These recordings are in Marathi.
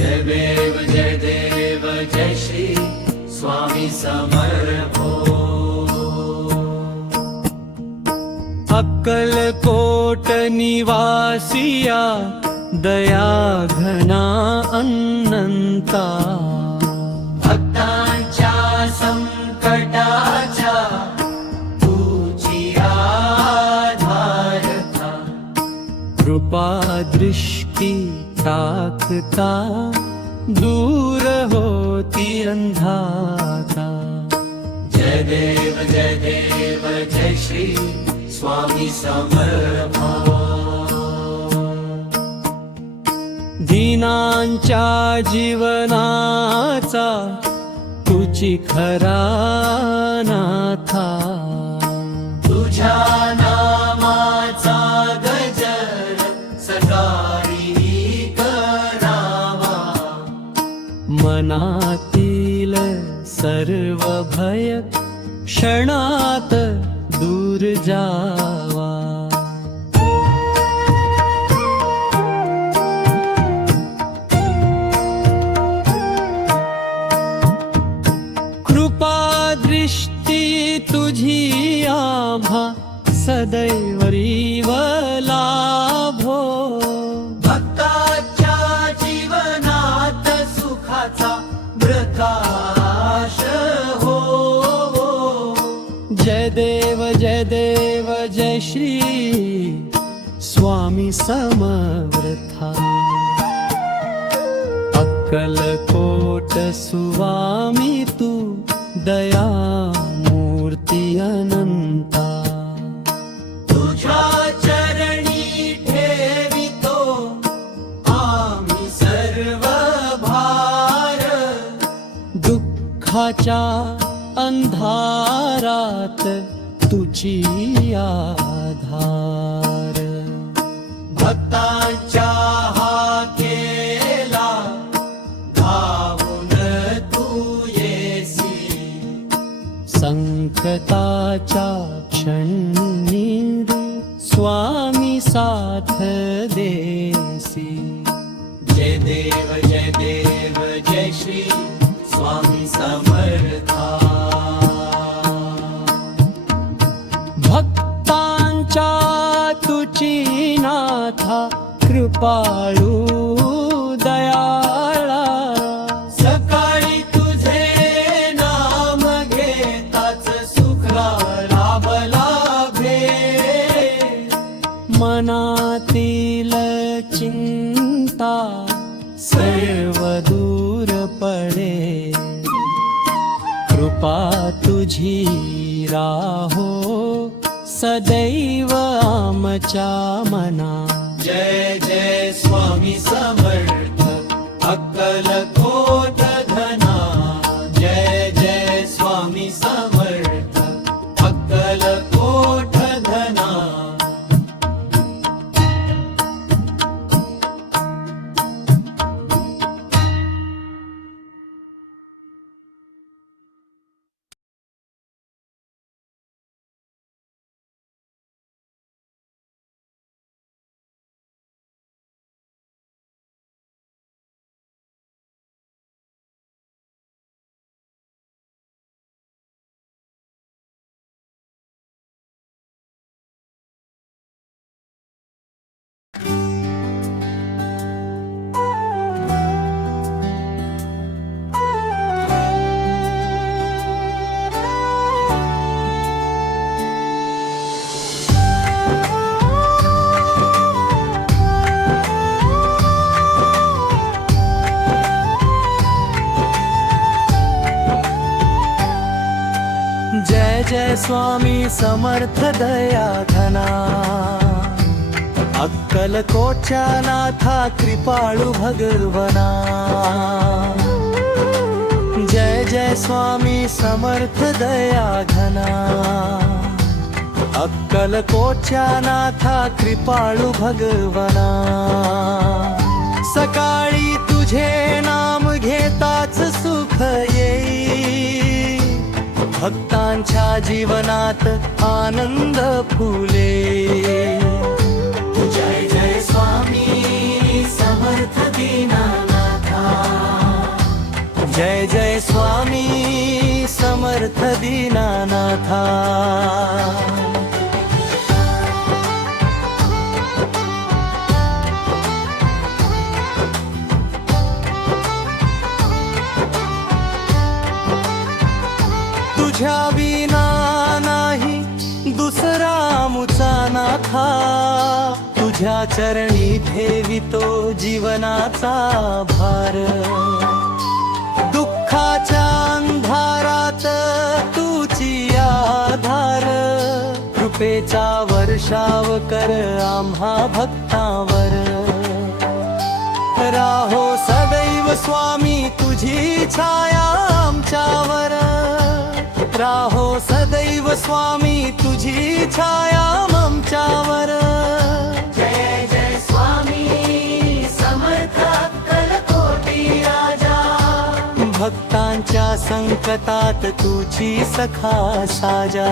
जय देव जय श्री स्वामी समर्थ अक्कलकोट निवासिया दया घना अनंता भक्तांच्या संकटाच्या तुझी आधारता कृपा दृष्टी टाकता दूर होती अंधाता जय देव जय श्री स्वामी समर्थ दीनांच्या जीवनाचा तुझी खरा नाथा तुझ्या नामाचा गजर सकाळी करावा मनातील सर्व भय क्षणात दूर जावा कृपा दृष्टी तुझी आभा सदैव लाभो भक्ताच्या जीवनात सुखाचा प्रकाश हो जय देव जय श्री स्वामी समर्था अक्कलकोट सुवामी तू दया मूर्ती अनंता तुझ्या चरणी ठेवितो आम्ही सर्व भार दुःखाच्या अंधारात तुझी आधार भक्तांच्या हाकेला धावून तू येसी संकटाच्या क्षणी स्वामी साथ देसी जय देव जय श्री स्वामी समर्था भक्तांच्या तुझी नाथा कृपाळू दयाळा सकाळी तुझे नाम घेताच सुख लाभ लाभे मनातील चिंता सर्व दूर पडे कृपा तुझी राहो सदैव आमच्या मना जय स्वामी समर्थ अक्कलकोट धना जय स्वामी समर्थ अक्कलकोट धना जय स्वामी समर्थ दया घना अक्कलकोटच्या नाथा कृपाळू भगवना जय स्वामी समर्थ दया घना अक्कलकोटच्या नाथा कृपाळू भगवना सकाळी तुझे नाम घेताच सुख येई भक्तांच्या जीवनात आनंद फुले जय स्वामी समर्थ दीनानाथा दीनानाथा. तुझ्या विना नाही दुसरा मुचा नाथा. तुझ्या चरणी ठेवितो जीवनाचा भार. दुःखाच्या अंधारात तुझी आधार. कृपेचा वर्षाव कर आम्हा भक्तावर. राहो सदैव स्वामी तुझी छाया आमच्यावर. राहो सदैव स्वामी तुझी छाया आमच्यावर. जय जय स्वामी समर्थ अक्कलकोटी राजा. भक्तांच्या संकटात तुझी सखा साजा.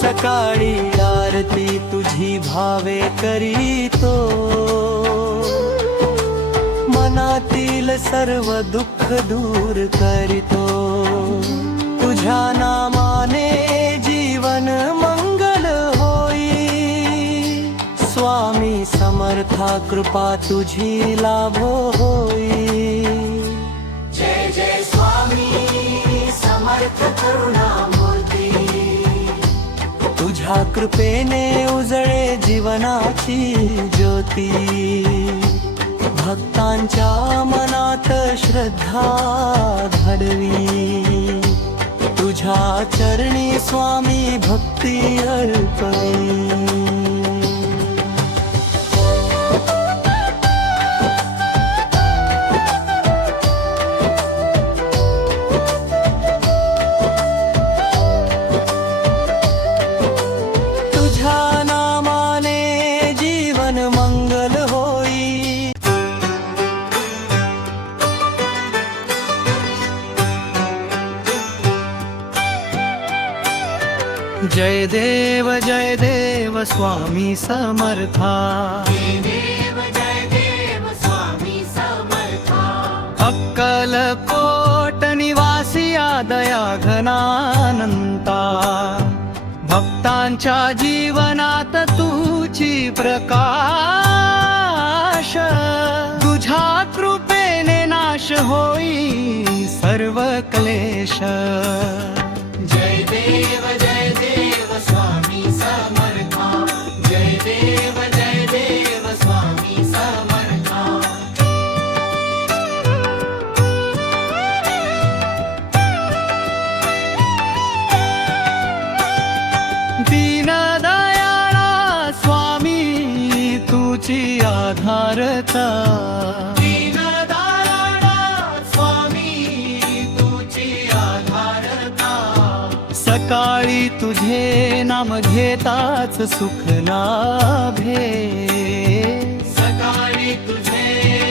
सकाळी आरती तुझी भावे करीतो. मनातील सर्व दुःख दूर करीतो. तुझ्या नामाने जीवन मंगल होई. स्वामी समर्था कृपा तुझी लाभो होई. जय जय स्वामी समर्थ करुणामूर्ती. तुझ्या कृपेने उजळे जीवनाची ज्योती. भक्तांच्या मनात श्रद्धा घडवी. तुझ्या चरणी स्वामी भक्ती अर्पवी. जय देव स्वामी समर्था. जय देव स्वामी समर्था. अक्कलकोट निवासिया दया घनानंता. भक्तांच्या जीवनात तुझी प्रकाश. तुझ्या कृपेने नाश होई सर्व क्लेश. जय देव स्वामी समर्था. जय देव स्वामी समर्था. दीनदयाळा स्वामी तुझी आधारता. दीनदयाळा स्वामी तुझी आधारता. सकाळी तुझे नाम घेताच सुख लाभे. सकाळी तुझे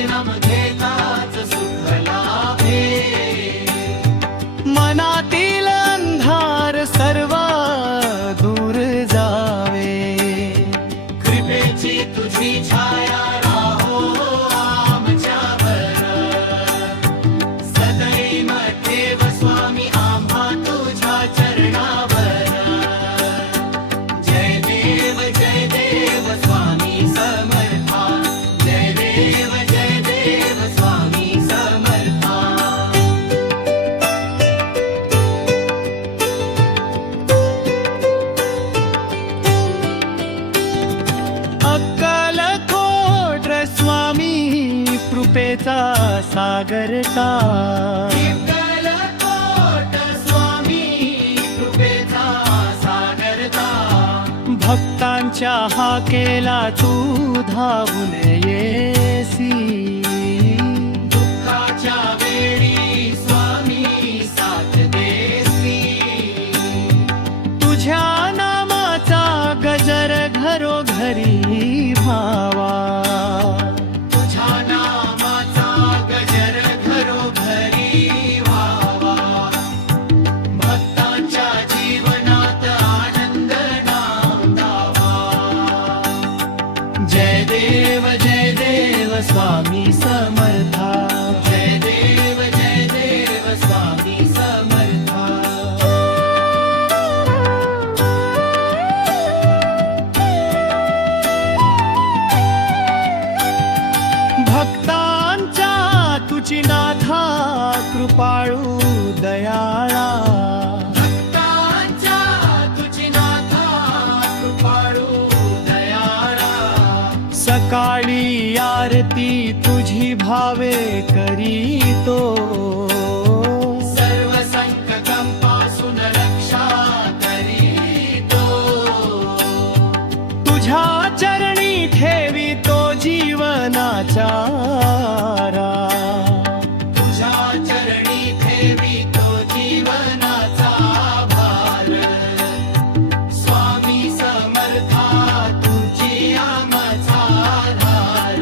नाम घेताच सुख लाभे. मनातील अंधार सर्व दूर जावे. कृपेची तुझी छाया राहो आमच्यावर. सदैव ठेव स्वामी आम्हा तुझ्या चरणावर. जय देव स्वामी समर्था. जय देव स्वामी समर्था. अक्कलकोट स्वामी कृपेचा सागरता. अक्कलकोट स्वामी कृपेचा सागरता. भक्तांच्या हाकेला तू धावून येसी. दुःखाच्या वेळी स्वामी साथ देसी. तुझ्या नामाचा गजर घरोघरी भावा. तुझ्या नामाचा गजर घरोघरी व्हावा. भक्तांच्या जीवनात आनंद स्वामी समर्था. जय देव स्वामी समर्था. भक्तांच्या तुझी नाथा कृपाळू दयाळा. भक्तांच्या तुझी नाथा कृपाळू दयाळा. सकाळी आरती तुझी भावे करीतो. सर्व संकटांपासून रक्षा करीतो. तुझ्या चरणी ठेवितो जीवनाचा रा. तुझ्या चरणी ठेवितो जीवनाचा भार. स्वामी समर्था तुझी आमचा आधार.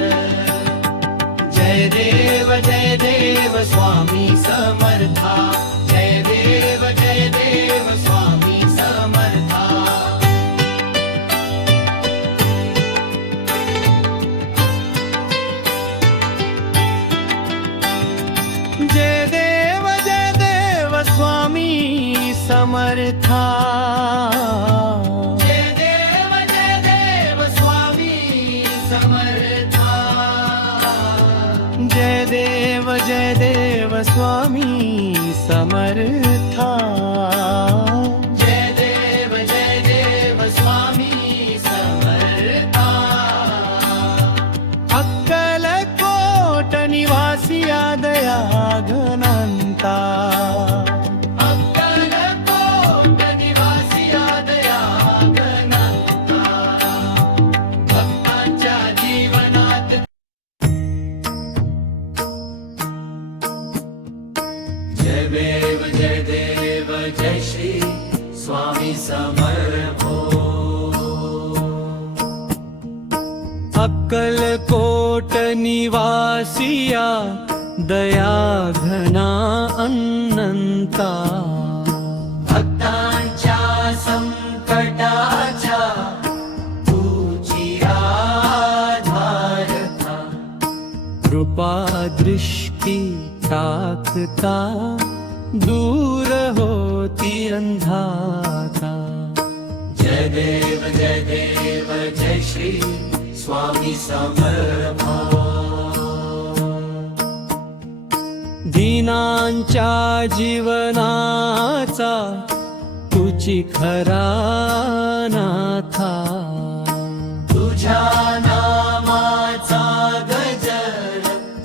जय देव स्वामी समर्था. जय देव स्वामी समर्था. जय देव स्वामी समर्था. जय देव स्वामी समर्था. जय देव स्वामी समर्था. जय देव स्वामी समर्था. अक्कलकोट निवासिया दया घनंता. अक्कलकोट निवासिया दया घनंता. भक्तांच्या जीवनात जय देव जय श्री स्वामी समर्थो. अक्कलकोट निवासिया दया घना अनंता. भक्तांच्या संकटाच्या तुझी आधारता. कृपा दृष्टी टाकता दूर होती अंधाता. जय देव जय श्री स्वामी समर्था. दीनांच्या जीवनाचा तुझी खरा नाथा. तुझ्या नामाचा गजर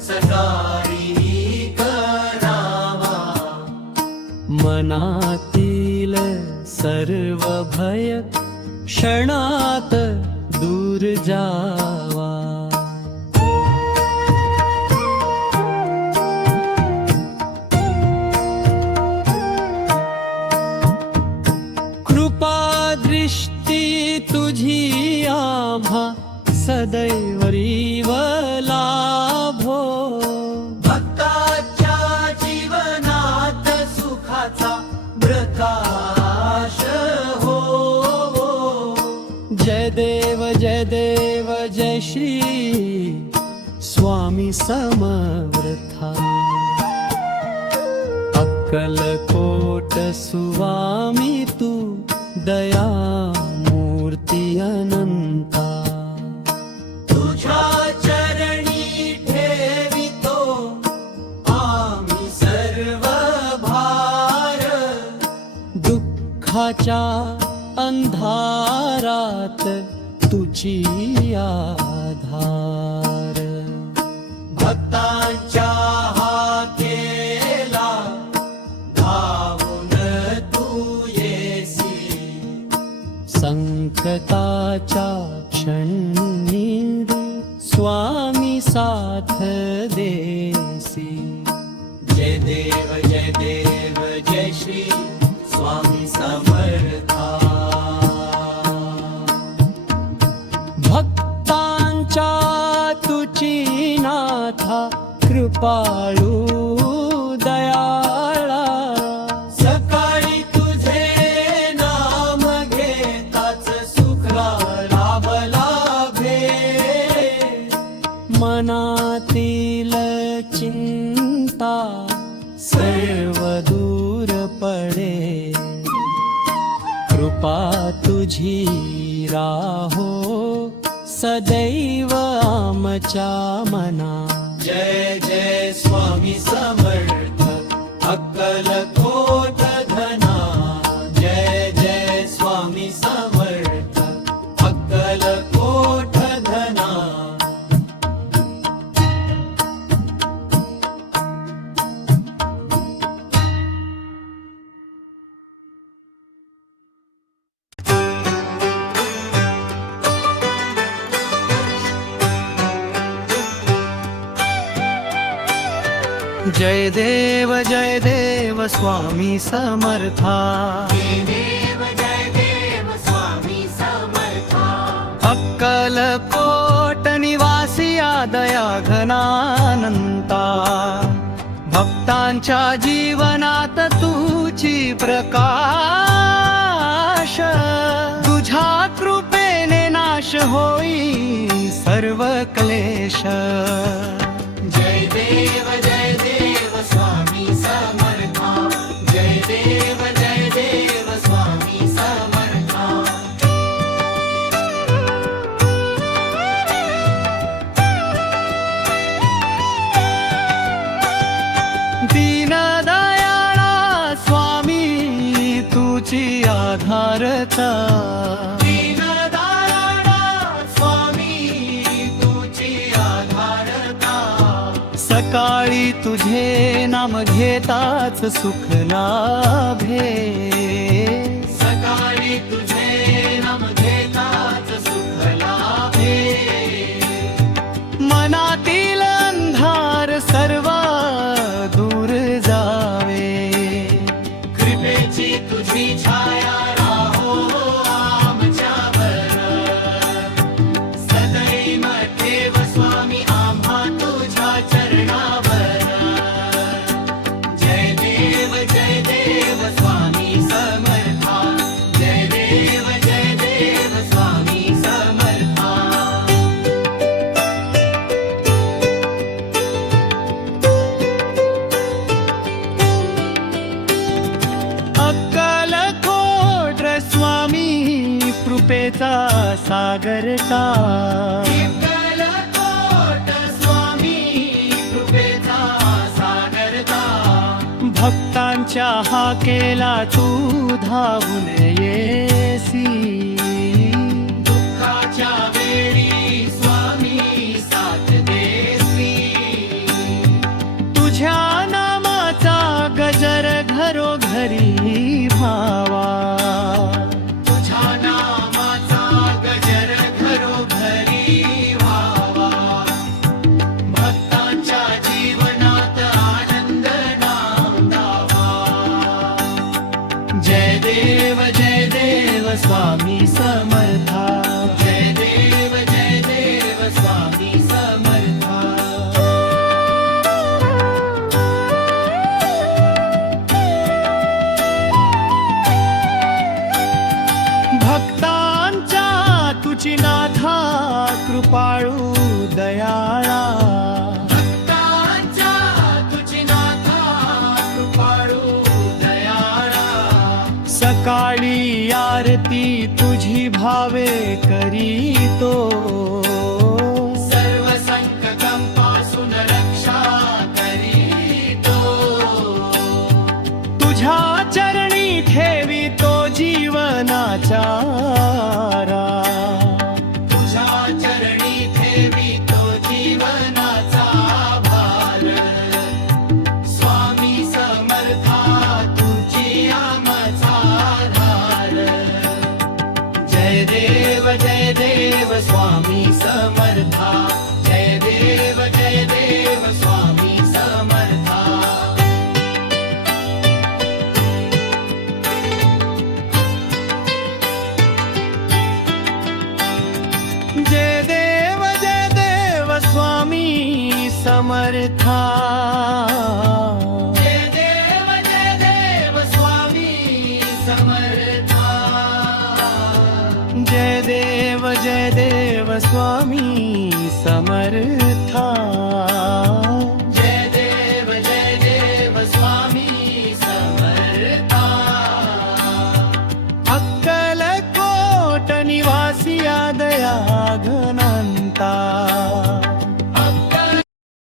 सकाळी करावा. मनातील सर्व भय क्षणात दूर जावा. कृपा दृष्टी तुझी आम्हा सदैव लाभो. भक्ताच्या जीवनात सुखाचा प्रकाश हो. जय देव जय श्री स्वामी समर्था. अक्कलकोट सुवामी तू दया मूर्ती अनंता. तुझ्या चरणी ठेवितो आम्ही सर्व भार. दुःखाच्या अंधारात तुझी आधार. भक्तांच्या हाकेला धावून तू येसी. संकटाच्या क्षणी स्वामी साथ देसी. जय देव जय श्री स्वामी समर्था. भक्तांच्या तुझी नाथा कृपाळू दयाळा. सकाळी तुझे नाम घेताच सुख लाभ लाभे. मनातील चिंता सर्व दूर पडे, कृपा तुझी राहो सदैव आमच्या मना. जय जय स्वामी समर्थ अक्कलकोट धना. जय जय स्वामी समर्थ अक्कलकोट धना. जय देव स्वामी समर्था. अक्कलकोट निवासी दया घनानंता. भक्तांच्या जीवनात तुझी प्रकाश, तुझ्या कृपेने नाश होई सर्व क्लेश. जय देव स्वामी समर्था. जय देव स्वामी समर्था. दीनदयाळा स्वामी तुझी आधारता. दीनदयाळा स्वामी तुझी आधारता. सकाळी तुझे नाम घेताच सुख लाभे, सकाळी तुझे नाम घेताच सुख लाभे. मनातील अंधार सर्व दूर जावे, कृपेची तुझी छाया राहो आमच्यावर. सदैव ठेव स्वामी आम्हा तुझ्या चरणावर. जय देव स्वामी समर्था. जय देव स्वामी समर्था. अक्कलकोट स्वामी कृपेचा सागर का. अक्कलकोट स्वामी कृपेचा सागर का. भक्तांच्या हाकेला तू धावून येसी, दुःखाच्या वेळी स्वामी साथ देसी. तुझ्या नामाचा गजर घरोघरी भावा. तुझ्या नामाचा गजर घरोघरी व्हावा. भक्तांच्या जीवनात आनंद नांदावा. जय देव स्वामी समर्था. जय देव स्वामी समर्था. भक्तांच्या तुझी नाथा कृपाळू दयाळा. भक्तांच्या तुझी नाथा कृपाळू दयाळा. सकाळी आरती तुझी भावे करीतो, सर्व संकटांपासून रक्षा करीतो. तुझ्या चरणी ठेवितो जीवनाचा रा. तुझ्या चरणी ठेवितो जीवनाचा भार. स्वामी समर्था तुझी आमचा आधार. जय देव स्वामी समर्था. जय देव स्वामी समर्था. जय देव स्वामी समर्था. जय देव स्वामी समर्था. जय देव स्वामी समर्था.